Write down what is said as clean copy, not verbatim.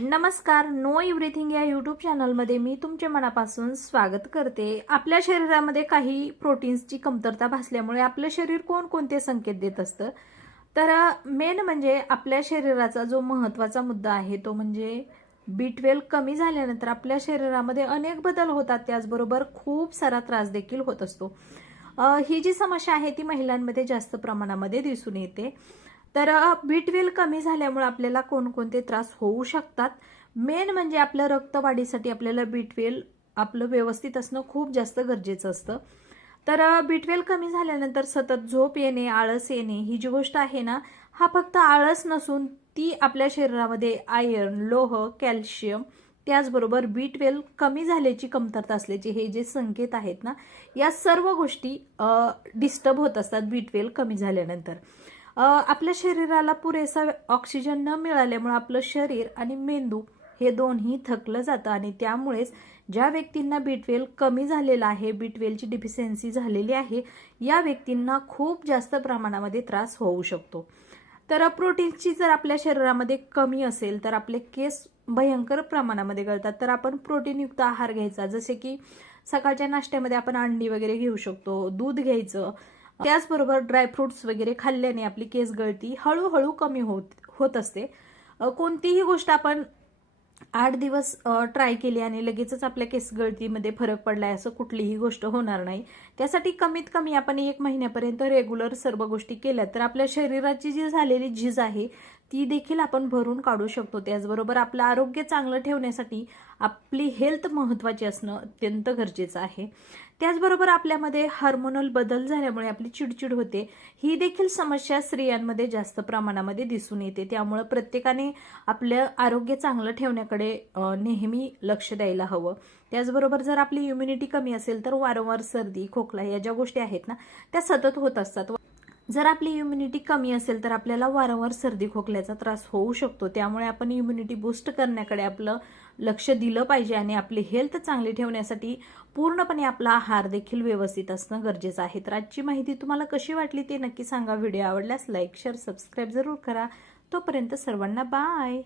नमस्कार, know everything या YouTube चॅनलमध्ये मी तुमचे मनापासून स्वागत करते। आपल्या शरीरामध्ये काही प्रोटीन्सची कमतरता भासल्यामुळे आपलं शरीर कोणकोणते संकेत देत असतं, तर मेन म्हणजे आपल्या शरीराचा जो महत्त्वाचा मुद्दा आहे तो म्हणजे B12 कमी झाल्यानंतर आपल्या शरीरामध्ये अनेक बदल होतात, त्याचबरोबर खूप सारा त्रास देखील होत असतो। ही जी समस्या आहे ती महिलांमध्ये जास्त प्रमाणामध्ये दिसून येते। तर B12 कमी झाल्यामुळे आपल्याला कोणकोणते त्रास होऊ शकतात, मेन म्हणजे आपल्या रक्तवाढीसाठी आपल्याला B12 आपलं व्यवस्थित असणं खूप जास्त गरजेचं असतं। तर B12 कमी झाल्यानंतर सतत झोप येणे, आळस येणे ही जी गोष्ट आहे ना, हा फक्त आळस नसून ती आपल्या शरीरामध्ये आयर्न, लोह, कॅल्शियम त्याचबरोबर B12 कमी झाल्याची कमतरता असल्याचे हे जे संकेत आहेत ना, या सर्व गोष्टी डिस्टर्ब होत असतात B12 कमी झाल्यानंतर। आपल्या शरीराला पुरेसा ऑक्सिजन न मिळाल्यामुळे आपलं शरीर आणि मेंदू हे दोन्ही थकलं जातं आणि त्यामुळेच ज्या व्यक्तींना B12 कमी झालेला आहे, B12 ची डिफिशियन्सी झालेली आहे, या व्यक्तींना खूप जास्त प्रमाणामध्ये त्रास होऊ शकतो। तर प्रोटीनची जर आपल्या शरीरामध्ये कमी असेल तर आपले केस भयंकर प्रमाणामध्ये गळतात। तर आपण प्रोटीनयुक्त आहार घ्यायचा, जसे की सकाळच्या नाश्त्यामध्ये आपण अंडी वगैरे घेऊ शकतो, दूध घ्यायचं, त्याचबरोबर ड्रायफ्रुट्स वगैरे खाल्ल्याने आपली केस गळती हळूहळू कमी होत असते। कोणतीही गोष्ट आपण 8 दिवस ट्राय केली आणि लगेचच आपल्या केस गळतीमध्ये फरक पडलाय असं कुठलीही गोष्ट होणार नाही। त्यासाठी कमीत कमी आपण 1 महिन्यापर्यंत रेग्युलर सर्व गोष्टी केल्या तर आपल्या शरीराची जी झालेली झीज आहे ती देखील आपण भरून काढू शकतो। त्याचबरोबर आपलं आरोग्य चांगलं ठेवण्यासाठी आपली हेल्थ महत्त्वाची असणं अत्यंत गरजेचं आहे। त्याचबरोबर आपल्यामध्ये हार्मोनल बदल झाल्यामुळे आपली चिडचिड होते, ही देखील समस्या स्त्रियांमध्ये जास्त प्रमाणामध्ये दिसून येते। त्यामुळे प्रत्येकाने आपलं आरोग्य चांगलं ठेवण्याकडे नेहमी लक्ष द्यायला हवं। त्याचबरोबर जर आपली इम्युनिटी कमी असेल तर वारंवार सर्दी, खोकला या ज्या गोष्टी आहेत ना त्या सतत होत असतात। जर आपली इम्युनिटी कमी असेल तर आपल्याला वारंवार सर्दी खोकल्याचा त्रास होऊ शकतो। त्यामुळे आपण इम्युनिटी बूस्ट करण्याकडे आपलं लक्ष दिलं पाहिजे आणि आपली हेल्थ चांगली ठेवण्यासाठी पूर्णपणे आपला आहार देखील व्यवस्थित असणं गरजेचं आहे। तर आजची माहिती तुम्हाला कशी वाटली ते नक्की सांगा। व्हिडिओ आवडल्यास लाईक, शेअर, सबस्क्राईब जरूर करा। तोपर्यंत सर्वांना बाय।